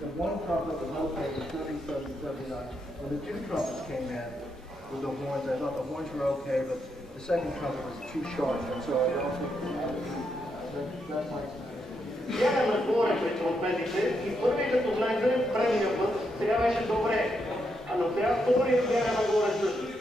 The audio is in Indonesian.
the one trumpet was okay, the 37, 79. When the two trumpets came in with the horns, I thought the horns were okay, but the second trumpet was too sharp, and so I also, that's my suggestion. Я не говорю, че от медици и първите познайте премия път, сега беше добре. А на сега втория бяга нагоре също.